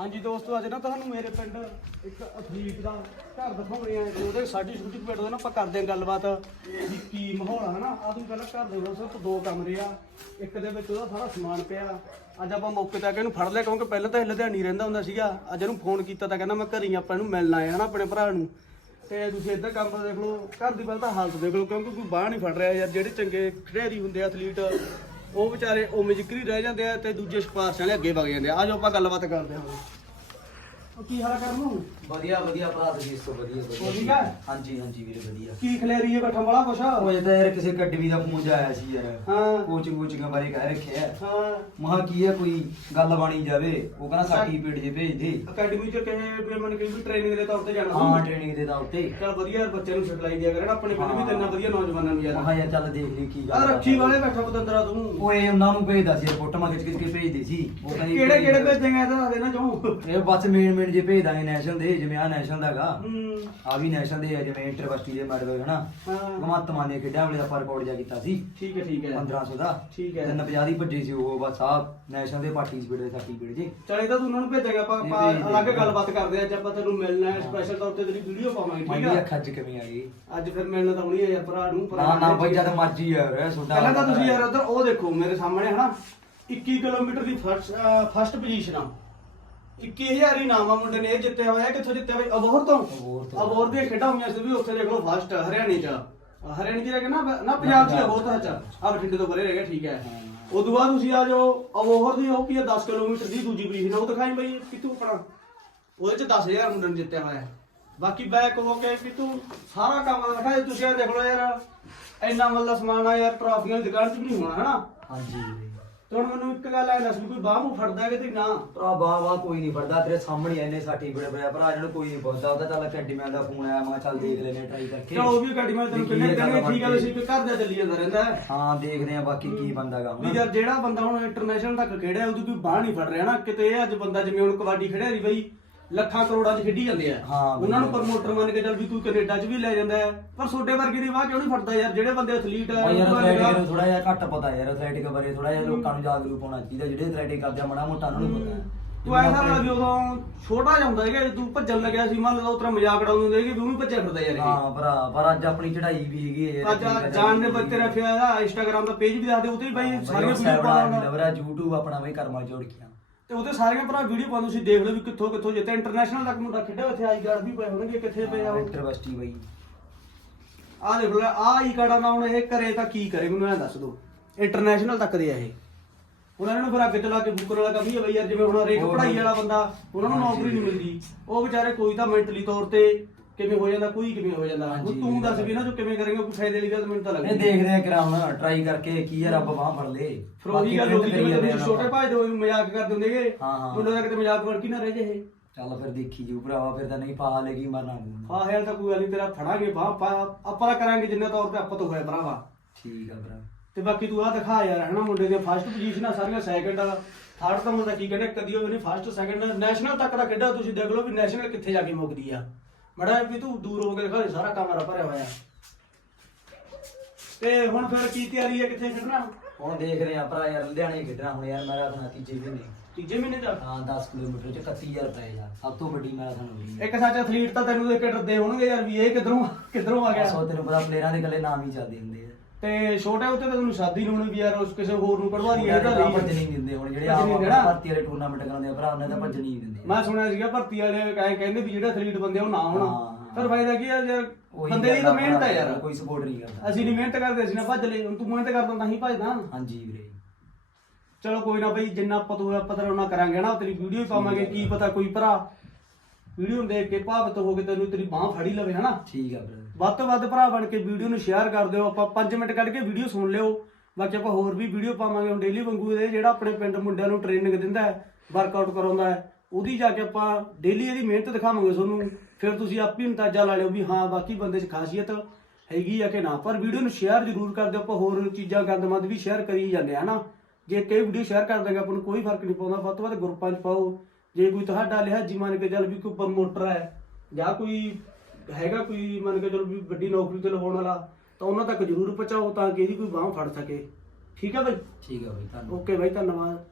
ਹਾਂਜੀ ਦੋਸਤੋ, ਅੱਜ ਨਾ ਤੁਹਾਨੂੰ ਮੇਰੇ ਪਿੰਡ ਇੱਕ ਅਥਲੀਟ ਦਾ ਘਰ ਦਿਖਾਉਣੇ ਆ। ਉਹਦੇ ਸਾਡੀ ਸਰਟੀਫਿਕੇਟ ਦਾ ਨਾ ਆਪਾਂ ਕਰਦੇ ਹਾਂ ਗੱਲਬਾਤ। ਵੀ ਕੀ ਮਾਹੌਲ ਆ, ਹਨਾ? ਆ ਪਹਿਲਾਂ ਘਰ ਦੇ ਵਿੱਚ ਸਿਰਫ ਦੋ ਕਮਰੇ ਆ। ਇੱਕ ਦੇ ਵਿੱਚ ਉਹਦਾ ਸਾਰਾ ਸਮਾਨ ਪਿਆ। ਅੱਜ ਆਪਾਂ ਮੌਕੇ ਤੇ ਆ ਕੇ ਇਹਨੂੰ ਫੜ ਲਿਆ, ਕਿਉਂਕਿ ਪਹਿਲਾਂ ਤਾਂ ਇਹ ਲੁਧਿਆਣੀ ਰਹਿੰਦਾ ਹੁੰਦਾ ਸੀਗਾ। ਅੱਜ ਇਹਨੂੰ ਫੋਨ ਕੀਤਾ ਤਾਂ ਕਹਿੰਦਾ, ਮੈਂ ਘਰੀ ਹੀ ਆਪਾਂ ਇਹਨੂੰ ਮਿਲਣ ਆਇਆ ਹਨਾ, ਆਪਣੇ ਭਰਾ ਨੂੰ। ਤੇ ਤੁਸੀਂ ਇੱਧਰ ਕੰਮ ਦੇਖ ਲਓ। ਘਰ ਦੀ ਪਹਿਲਾਂ ਤਾਂ ਹਾਲਤ ਦੇਖ ਲਓ, ਕਿਉਂਕਿ ਕੋਈ ਬਾਹਰ ਨਹੀਂ ਫੜ ਰਿਹਾ ਯਾਰ। ਜਿਹੜੇ ਚੰਗੇ ਖਿਡਾਰੀ ਹੁੰਦੇ ਆ ਐਥਲੀਟ ਉਹ ਵਿਚਾਰੇ ਉਵੇਂ ਜ਼ਿਕਰੀ ਰਹਿ ਜਾਂਦੇ ਆ ਤੇ ਦੂਜੇ ਸਿਫਾਰਸ਼ਾਂ ਵਾਲੇ ਅੱਗੇ ਵਗ ਜਾਂਦੇ ਆ। ਆਜੋ ਆਪਾਂ ਗੱਲਬਾਤ ਕਰਦੇ ਹਾਂ ਉਹ ਕੀ ਹਾਲ ਕਰ ਨੂੰ? ਵਧੀਆ ਵਧੀਆ ਭਰਾ ਤੁਸੀਂ ਇਸ ਤੋਂ ਵਧੀਆ। ਠੀਕ ਹੈ? ਹਾਂਜੀ ਹਾਂਜੀ ਵੀਰੇ ਵਧੀਆ। ਕੀ ਖਲੇਰੀ ਹੈ ਬੈਠਾ ਬੜਾ ਕੁਛ? ਉਹ ਇਹ ਤਾਂ ਯਾਰ ਕਿਸੇ ਗੱਡੀ ਦਾ ਫੋਨ ਜਾਇਆ ਸੀ ਯਾਰ। ਹਾਂ। ਕੋਚਿੰਗ ਕੋਚਿੰਗ ਬਾਰੇ ਕਹਿ ਰੱਖਿਆ ਹਾਂ। ਮਹਾ ਕੀ ਹੈ ਕੋਈ ਗੱਲ ਬਾਣੀ ਜਾਵੇ? ਉਹ ਕਹਿੰਦਾ ਸਰਟੀਫਿਕੇਟ ਜੇ ਭੇਜ ਦੇ। ਅਕੈਡਮੀ ਚ ਕਹੇ ਵੀ ਮਨ ਕਹੀ ਵੀ ਟ੍ਰੇਨਿੰਗ ਦੇ ਤੌਰ ਤੇ ਜਾਣਾ ਹਾਂ ਟ੍ਰੇਨਿੰਗ ਦੇ ਤਾਂ ਉੱਤੇ। ਚਲ ਵਧੀਆ ਯਾਰ ਬੱਚੇ ਨੂੰ ਸਿਖਲਾਈ ਦਿਆ ਕਰਨਾ। ਆਪਣੇ ਪਿੰਡ ਵੀ ਤੇ ਇੰਨਾ ਵਧੀਆ ਨੌਜਵਾਨਾਂ ਨੂੰ ਮਹਾ ਯਾਰ ਯਾਰ ਚੱਲ ਦੇਖ ਲਈ ਕੀ ਆ ਗੱਲ ਰੱਖੀ ਵਾਲੇ ਬੈਠਾ ਪਤੰਦਰਾ ਤੂੰ। ਓਏ ਉਹਨਾਂ ਨੂੰ ਭੇਜਦਾ ਸੀ ਫੋਟੋਆਂ ਖਿੱਚ ਖਿੱਚ ਕੇ ਭੇਜਦੇ ਸੀ। ਉਹ ਕਹਿੰਦੀ ਕਿਹੜੇ ਕਿਹੜੇ ਭੇਜੇਗਾ ਇਹਦਾ ਦੱਸ ਦੇਣਾ ਚੋਂ ਇਹ ਬਸ ਮੇਨ ਮੇਨ ਜੇ ਭੇਜਦਾ ਹੈ ਨੈਸ਼ਨਲ ਦੇ ਜਿਵੇਂ ਆ ਨੈਸ਼ਨਲ ਦਾਗਾ ਹੂੰ। ਆ ਵੀ ਨੈਸ਼ਨਲ ਦੇ ਆ ਜਿਵੇਂ ਇੰਟਰਵਰਸਿਟੀ ਦੇ ਮੈਡਲ ਹਨਾ? ਹਾਂ। ਗਮਤ ਮਾਨੇ ਖੇਡਾਂ ਵਾਲੇ ਦਾ ਪਰ ਰਿਕਾਰਡ ਜਾ ਕੀਤਾ ਸੀ। ਠੀਕ ਹੈ ਠੀਕ ਹੈ। 1500 ਦਾ। ਠੀਕ ਹੈ। 350 ਦੀ ਭੱਜੇ ਸੀ ਉਹ ਬਸ ਆ ਨੈਸ਼ਨਲ ਦੇ ਪਾਰਟਿਸਿਪੇਟ ਦੇ ਸਰਟੀਫਿਕੇਟ ਜੀ। ਚਲ ਇਹ ਤਾਂ ਤੂੰ ਉਹਨਾਂ ਨੂੰ ਭੇਜੇਗਾ ਆਪਾਂ ਆਪਾਂ ਭੇਜ। ਅਲੱਗ ਗੱਲਬਾਤ ਕਰਦੇ ਆ ਅੱਜ ਆਪਾਂ ਤੈਨੂੰ ਮਿਲਣਾ ਹੈ ਸਪੈਸ਼ਲ ਤੌਰ ਤੇ ਤੇਰੀ ਵੀਡੀਓ ਪਾਵਾਂਗੇ ਠੀਕ ਮੰਡੀ ਆ? ਅੱਖਾਂ ਚ ਕਿਵੇਂ ਆ ਗਈ। ਅੱਜ ਫਿਰ ਮਿਲਣਾ ਤਾਂ ਹੁਣੀ ਹੈ ਯਾਰ ਭਰਾ ਨੂੰ ਭਰਾ ਨਾ ਨਾ ਨੇ- ਬਈ ਜਦ ਮਰਜ਼ੀ ਯਾਰ ਤੁਹਾਡਾ ਪਹਿਲਾਂ ਤਾਂ ਤੁਸੀਂ ਯਾਰ ਉਧਰ ਉਹ ਦੇਖੋ ਮੇਰੇ ਸਾਹਮਣੇ ਹਨਾ? 21 ਕਿਲੋਮੀਟਰ ਦੀ ਫਸਟ ਫਸਟ ਪੋਜੀਸ਼ਨ ਆ। 21000 ਹੀ ਨਾਮ ਆ ਮੁੰਡੇ ਨੇ ਇਹ ਜਿੱਤਿਆ ਹੋਇਆ ਕਿੱਥੋਂ ਜਿੱਤਿਆ ਬਈ? ਅਬੋਹਰ ਤੋਂ। ਅਬੋਹਰ ਤੋਂ। ਅਬੋਹਰ ਦੀਆਂ ਖੇਡਾਂ ਹੋਈਆਂ ਸੀ ਵੀ ਉੱਥੇ ਦੇਖ ਲਓ ਫਸਟ ਹਰਿਆਣੇ ਚ। ਹਰਿਆਣੇ ਚ ਰਹਿ ਗਿਆ ਨਾ ਨਾ ਪੰਜਾਬ ਚ ਅਬੋਹਰ ਤਾਂ ਅੱਛਾ ਆ ਬਠਿੰਡੇ ਤੋਂ ਪਰੇ ਰਹਿ ਗਿਆ ਠੀਕ ਹੈ। ਉਦੋਂ ਬਾਅਦ ਤੁਸੀਂ ਆ ਜਾਓ ਅਬੋਹਰ ਦੀ ਉਹ ਕੀ ਆ 10 ਕਿਲੋਮੀਟਰ ਦੀ ਦੂਜੀ ਪੋਜੀਸ਼ਨ ਉਹ ਦਿਖਾਈ ਬਈ ਕਿਤੋਂ ਆਪਣਾ। ਉਹਦੇ ਚ 10000 ਮੁੰਡੇ ਨੇ ਜਿੱਤਿਆ ਹੋਇਆ। ਹੈ। ਬਾਕੀ ਬੈਕ ਹੋ ਕੇ ਕਿ ਤੂੰ ਸਾਰਾ ਕੰਮ ਦਿਖਾਏ ਤੁਸੀਂ ਆ ਦੇਖ ਲਓ ਯਾਰ। ਇੰਨਾ ਮੱਲਾ ਸਮਾਨ ਆ ਯਾਰ ਟਰਾਫੀਆਂ ਦੀ ਦੁਕਾਨ 'ਚ ਵੀ ਨਹੀਂ ਹੋਣਾ ਹਨਾ? ਹਾਂਜੀ। ਤੇ ਹੁਣ ਮੈਨੂੰ ਇੱਕ ਗੱਲ ਐ ਦੱਸ ਵੀ ਕੋਈ ਬਾਹ ਨੂੰ ਫੜਦਾ ਕਿ ਤੇ ਨਾ? ਭਰਾ ਵਾਹ ਵਾਹ ਕੋਈ ਨਹੀਂ ਫੜਦਾ। ਤੇਰੇ ਸਾਹਮਣੇ ਹੀ ਇੰਨੇ ਸਰਟੀਫਿਕੇਟ ਪਿਆ ਭਰਾ ਜਿਹੜਾ ਕੋਈ ਨਹੀਂ ਪੁੱਛਦਾ। ਉਹਦਾ ਚੱਲ ਕੈਂਟੀਮੈਨ ਦਾ ਫੋਨ ਆਇਆ। ਮੈਂ ਕਿਹਾ ਚੱਲ ਦੇਖ ਲੈਨੇ ਟਰਾਈ ਕਰਕੇ। ਚਲੋ ਉਹ ਵੀ ਗੱਡੀ ਮੈਂ ਤੈਨੂੰ ਕਿੰਨੇ ਕਹਿੰਦੇ ਗੱਲ ਠੀਕ ਆ ਵੈਸੇ ਕਿ ਘਰ ਦਾ ਚੱਲੀ ਜਾਂਦਾ ਰਹਿੰਦਾ ਹੈ। ਹਾਂ ਦੇਖਦੇ ਆ ਬਾਕੀ ਕੀ ਬੰਦਾਗਾ। ਵੀ ਯਾਰ ਜਿਹੜਾ ਬੰਦਾ ਹੁਣ ਇੰਟਰਨੈਸ਼ਨਲ ਤੱਕ ਖੇਡਿਆ ਉਹਦੀ ਕੋਈ ਬਾਹ ਨਹੀਂ ਫੜ ਰਿਹਾ ਨਾ। ਕਿਤੇ ਇਹ ਅੱਜ ਬੰਦਾ ਜਿਵੇਂ ਹੁਣ ਕਬੱਡੀ ਖੇਡਿਆ ਰਹੀ ਬਈ। ਲੱਖਾਂ ਕਰੋੜਾਂ 'ਚ ਖੇਡੀ ਜਾਂਦੇ ਆ। ਹਾਂ। ਉਹਨਾਂ ਨੂੰ ਪ੍ਰਮੋਟਰ ਮੰਨ ਕੇ ਚੱਲ ਵੀ ਕੋਈ ਕੈਨੇਡਾ 'ਚ ਵੀ ਲੈ ਜਾਂਦਾ ਹੈ। ਪਰ ਛੋਟੇ ਵਰਗੇ ਦੀ ਬਾਹ ਕਿਉਂ ਨਹੀਂ ਫੜਦਾ ਯਾਰ? ਜਿਹੜੇ ਬੰਦੇ ਐਥਲੀਟ ਆ ਯਾਰ ਉਹਨਾਂ ਦੀ ਐਥਲੈਟਿਕ ਨੂੰ ਥੋੜਾ ਜਿਹਾ ਘੱਟ ਪਤਾ ਯਾਰ ਐਥਲੈਟਿਕ ਬਾਰੇ ਥੋੜਾ ਜਿਹਾ ਲੋਕਾਂ ਨੂੰ ਜਾਗਰੂਕ ਹੋਣਾ ਚਾਹੀਦਾ ਜਿਹੜੇ ਐਥਲੈਟਿਕ ਕਰਦੇ ਆ ਮਾੜਾ ਮੋਟਾ ਉਹਨਾਂ ਨੂੰ ਪਤਾ ਹੈ। ਤੂੰ ਐਸਾ ਨਾ ਵੀ ਉਦੋਂ ਛੋਟਾ ਜਿਹਾ ਹੁੰਦਾ ਹੈਗਾ ਤੂੰ ਭੱਜਣ ਲੱਗਿਆ ਸੀ ਮੰਨ ਲਓ ਉਤਰਾ ਮਜ਼ਾਕ ਉਡਾਉਂਦੇ ਹੁੰਦੇ ਕਿ ਤੂੰ ਵੀ ਭੱਜਿਆ ਫਿਰਦਾ ਯਾਰ ਇਹ। ਹਾਂ ਭਰਾ ਪਰ ਅੱਜ ਆਪਣੀ ਚੜ੍ਹਾਈ ਵੀ ਹੈਗੀ ਹੈ ਯਾਰ ਅੱਜ ਜਾਣ ਦੇ ਬੱਤੇ ਰੱਖਿਆ ਦਾ ਇੰਸਟਾਗ੍ਰਾਮ ਦਾ ਪੇਜ ਵੀ ਦੱਸਦੇ ਉਹਤੇ ਵੀ ਬਾਈ ਸਾਰੀਆਂ ਵੀਡੀਓ ਪਾਉਂਦਾ ਲਵਰਾ YouTube ਆਪਣਾ ਬਈ ਕਰਮਾ ਜੋੜ ਕੇ ਤੇ ਉਹਤੇ ਸਾਰੀਆਂ ਭਰਾ ਵੀਡੀਓ ਪਾਉਂਦੇ ਤੁਸੀਂ ਦੇਖ ਲਓ ਵੀ ਕਿੱਥੋਂ ਕਿੱਥੋਂ ਜਿੱਤੇ ਇੰਟਰਨੈਸ਼ਨਲ ਤੱਕ ਮੁੰਡਾ ਖੇਡਿਆ ਉੱਥੇ ਆਈ ਕਾਰਡ ਵੀ ਪਏ ਹੋਣਗੇ ਕਿੱਥੇ ਪਏ ਆ ਇੰਟਰਵਿਸਟੀ ਬਈ। ਆਹ ਦੇਖ ਲਓ ਆਹ ਆਈ ਕਾਰਡਾਂ ਨਾਲ ਹੁਣ ਇਹ ਕਰੇ ਤਾਂ ਕੀ ਕਰੇ ਮੈਨੂੰ ਇਹ ਦੱਸ ਦਿਓ। ਇੰਟਰਨੈਸ਼ਨਲ ਤੱਕ ਦੇ ਆ ਇਹ। ਉਹਨਾਂ ਨੂੰ ਫਿਰ ਅੱਗੇ ਚਲਾ ਕੇ ਬੁੱਕਰ ਵਾਲਾ ਕੰਮ ਹੀ ਹੈ ਬਈ ਯਾਰ ਜਿਵੇਂ ਹੁਣ ਹਰੇਕ ਹੋਰ ਪੜ੍ਹਾਈ। ਵਾਲਾ ਬੰਦਾ ਉਹਨਾਂ ਨੂੰ। ਨੌਕਰੀ ਨਹੀਂ ਮਿਲਦੀ। ਉਹ ਵਿਚਾਰੇ ਕੋਈ ਤਾਂ ਮੈਂਟਲੀ ਤੌਰ ਤੇ ਕਿਵੇਂ ਹੋ ਜਾਂਦਾ ਕੋਈ ਕਿਵੇਂ ਹੋ ਜਾਂਦਾ? ਹੁਣ ਹਾਂਜੀ। ਤੂੰ ਦੱਸ ਵੀ ਨਾ ਜੋ ਕਿਵੇਂ ਕਰੇਗਾ ਕੋਈ ਫਾਇਦੇ ਵਾਲੀ ਗੱਲ ਮੈਨੂੰ ਤਾਂ ਇਹ ਲੱਗਦੀ। ਦੇਖਦੇ ਆ ਕਰਾਉਣਾ ਟਰਾਈ ਕਰਕੇ ਕੀ ਆ ਰੱਬ ਬਾਹ ਫੜ ਲੇ। ਫਿਰ ਉਹੀ ਗੱਲ ਹੋ ਗਈ ਜਿਵੇਂ ਤੁਸੀਂ ਛੋਟੇ ਭਾਈ ਦੇ ਮਜ਼ਾਕ ਕਰਦੇ ਹੁੰਦੇਗੇ ਹਾਂ, ਹਾਂ। ਮੈਨੂੰ ਲੱਗਦਾ ਕਿਤੇ ਮਜ਼ਾਕ ਵਰਗੀ ਨਾ ਰਹਿ ਜੇ ਇਹ। ਚੱਲ ਫਿਰ ਦੇਖੀ ਜੂ ਭਰਾਵਾ ਫਿਰ ਤਾਂ ਨਹੀਂ ਪਾ ਲੇਗੀ ਮਰਨਾ ਨੂੰ। ਆਹ ਹਾਲ ਤਾਂ ਕੋਈ ਗੱਲ ਨਹੀਂ ਤੇਰਾ ਫੜਾਂਗੇ ਬਾਹ ਆਪਾਂ ਆਪਾਂ ਤਾਂ ਕਰਾਂਗੇ ਜਿੰਨੇ ਤੌਰ ਤੇ ਆਪਾਂ ਤੋਂ ਹੋਇਆ ਭਰਾਵਾ। ਠੀਕ ਆ ਭਰਾ। ਤੇ ਬਾਕੀ ਤੂੰ ਆ ਦਿਖਾ ਯਾਰ ਹਨਾ ਮੁੰਡੇ ਦੀਆਂ ਫਸਟ ਪੋਜੀਸ਼ਨਾਂ ਸਾਰੀਆਂ ਸੈਕੰਡ ਆ। ਥਰਡ ਤਾਂ ਮੁੰਡਾ ਕੀ ਕਹਿੰਦੇ ਕਦੀ ਨਹੀਂ ਫਸਟ ਸੈਕੰਡ ਨੈਸ਼ਨਲ ਤੱਕ ਦਾ ਖੇਡਾ ਤੁਸੀਂ ਦੇਖ ਲਓ ਵੀ ਨੈਸ਼ਨਲ ਕਿੱਥੇ ਜਾ ਕੇ ਮੁੱਕਦੀ ਆ। ਮੜਾ ਵੀ ਤੂੰ ਦੂਰ ਹੋ ਕੇ ਦੇ ਸਾਰਾ ਕਮਰਾ ਭਰਿਆ ਹੋਇਆ। ਤੇ ਹੁਣ ਫਿਰ ਕੀ ਤਿਆਰੀ ਹੈ ਕਿੱਥੇ ਖੇਡਣਾ? ਹੁਣ ਦੇਖ ਰਹੇ ਆ ਭਰਾ ਯਾਰ ਲੁਧਿਆਣੇ ਖੇਡਣਾ ਹੁਣ ਯਾਰ ਮੈਰਾਥਨ ਆ ਤੀਜੇ ਮਹੀਨੇ। ਤੀਜੇ ਮਹੀਨੇ ਦਾ ਹਾਂ 10 ਕਿਲੋਮੀਟਰ ਚ 31000 ਰੁਪਏ ਯਾਰ ਸਭ ਤੋਂ ਵੱਡੀ ਮੈਰਾਥਨ ਹੋ ਗਈ। ਇੱਕ ਸੱਚ ਐਥਲੀਟ ਤਾਂ ਤੈਨੂੰ ਦੇਖ ਕੇ ਡਰਦੇ ਹੋਣਗੇ ਯਾਰ ਵੀ ਇਹ ਕਿੱਧਰੋਂ ਕਿੱਧਰੋਂ ਆ ਗਿਆ। ਸੋ ਤੈਨੂੰ ਪਤਾ ਪਲੇਅਰਾਂ ਦੇ ਗੱਲੇ ਨਾਮ ਹੀ ਚੱਲਦੇ ਹੁੰਦੇ ਆ। ਤੇ ਛੋਟੇ ਉੱਤੇ ਤਾਂ ਤੈਨੂੰ ਸ਼ਾਦੀ ਨੂੰ ਵੀ ਯਾਰ ਉਸ ਕਿਸੇ ਹੋਰ ਨੂੰ ਕਢਵਾ ਦੀ ਤਾਂ ਲਈ ਭੱਜ ਨਹੀਂ ਦਿੰਦੇ ਹੁਣ ਜਿਹੜੇ ਨਹੀਂ ਆਪ। ਭਰਤੀ ਵਾਲੇ ਟੂਰਨਾਮੈਂਟ ਕਰਾਉਂਦੇ ਆ ਭਰਾ ਉਹਨਾਂ ਦਾ ਭੱਜ ਨਹੀਂ ਦਿੰਦੇ। ਮੈਂ ਸੁਣਿਆ ਸੀਗਾ ਭਰਤੀ ਵਾਲੇ ਕਹੇ ਕਹਿੰਦੇ ਵੀ ਜਿਹੜੇ ਐਥਲੀਟ ਬੰਦੇ ਆ ਉਹ ਨਾ ਹੋਣ। ਪਰ ਫਾਇਦਾ ਕੀ ਆ ਯਾਰ ਬੰਦੇ ਦੀ ਤਾਂ ਆ ਮਿਹਨਤ ਭਰਾ, ਯਾਰ। ਕੋਈ ਸਪੋਰਟ ਨਹੀਂ ਕਰਦਾ। ਅਸੀਂ ਨਹੀਂ ਮਿਹਨਤ ਕਰਦੇ ਅਸੀਂ ਨਾ ਭੱਜ ਲਏ। ਹੁਣ ਤੂੰ ਮਿਹਨਤ ਕਰਦਾ ਤਾਂ ਹੀ ਭੱਜਦਾ ਹਾਂਜੀ ਵੀਰੇ। ਚਲੋ ਕੋਈ ਨਾ ਬਈ ਜਿੰਨਾ ਆਪਾਂ ਤੋਂ ਹੋਇਆ ਪਤਾ ਉਹਨਾਂ ਕਰਾਂਗੇ ਨਾ ਤੇਰੀ ਵੀਡੀਓ ਪਾਵਾਂਗੇ ਕੀ ਪਤਾ ਕੋਈ ਭਰਾ। ਵੀਡੀਓ ਦੇਖ ਕੇ ਭਾਵਤ ਹੋ ਕੇ ਤੈਨੂੰ ਤੇਰੀ ਬਾਹ ਫੜੀ ਲਵੇ ਹਨਾ? ਠੀਕ ਆ ਵੀਰੇ। ਵੱਧ ਤੋਂ ਵੱਧ ਭਰਾ ਬਣ ਕੇ ਵੀਡੀਓ ਨੂੰ ਸ਼ੇਅਰ ਕਰ ਦਿਓ। ਆਪਾਂ 5 ਮਿੰਟ ਕੱਢ ਕੇ ਵੀਡੀਓ ਸੁਣ ਲਿਓ। ਬਾਕੀ ਆਪਾਂ ਹੋਰ ਵੀ ਵੀਡੀਓ ਪਾਵਾਂਗੇ। ਹੁਣ ਡੇਲੀ ਵਾਂਗੂ ਇਹ ਜਿਹੜਾ ਆਪਣੇ ਪਿੰਡ ਮੁੰਡਿਆਂ ਨੂੰ ਟ੍ਰੇਨਿੰਗ ਦਿੰਦਾ ਹੈ ਵਰਕਆਊਟ ਕਰਾਉਂਦਾ ਹੈ, ਉਹਦੀ ਜਾ ਕੇ ਆਪਾਂ ਡੇਲੀ ਇਹਦੀ ਮਿਹਨਤ ਦਿਖਾਵਾਂਗੇ ਤੁਹਾਨੂੰ। ਫਿਰ ਤੁਸੀਂ ਆਪ ਹੀ ਅੰਦਾਜ਼ਾ ਲਾ ਲਿਓ ਵੀ ਹਾਂ, ਬਾਕੀ ਬੰਦੇ 'ਚ ਖਾਸੀਅਤ ਹੈਗੀ ਆ ਕਿ ਨਾ। ਪਰ ਵੀਡੀਓ ਨੂੰ ਸ਼ੇਅਰ ਜ਼ਰੂਰ ਕਰ ਦਿਓ। ਆਪਾਂ ਹੋਰ ਚੀਜ਼ਾਂ ਗੰਦਮੰਦ ਵੀ ਸ਼ੇਅਰ ਕਰੀ ਜਾਂਦੇ ਆ ਨਾ ਜੇ ਕਈ ਵੀਡੀਓ ਸ਼ੇਅਰ ਕਰ ਦਾਂਗੇ ਆਪਾਂ ਨੂੰ ਕੋਈ ਫ਼ਰਕ ਨਹੀਂ ਪਾਉਂਦਾ। ਵੱਧ ਤੋਂ ਵੱਧ ਗਰੁੱਪਾਂ 'ਚ ਪਾਓ। ਜੇ ਕੋਈ ਤੁਹਾਡਾ ਲਿਹਾਜੀ ਮੰਨ ਕੇ ਚੱਲ ਵੀ ਕੋਈ ਪ੍ਰਮੋਟਰ ਹੈ ਜਾਂ ਕੋਈ ਹੈਗਾ ਕੋਈ ਮੰਨ ਕੇ ਚਲੋ ਵੀ ਵੱਡੀ ਨੌਕਰੀ ਤੇ ਲਵਾਉਣ ਵਾਲਾ ਤਾਂ ਉਹਨਾਂ ਤੱਕ ਜ਼ਰੂਰ ਪਹੁੰਚਾਓ ਤਾਂ ਕਿ ਇਹਦੀ ਕੋਈ ਬਾਹ ਫੜ ਸਕੇ। ਠੀਕ ਹੈ ਬਾਈ? ਠੀਕ ਆ ਬਈ ਧੰਨਵਾਦ। ਓਕੇ ਬਾਈ ਧੰਨਵਾਦ।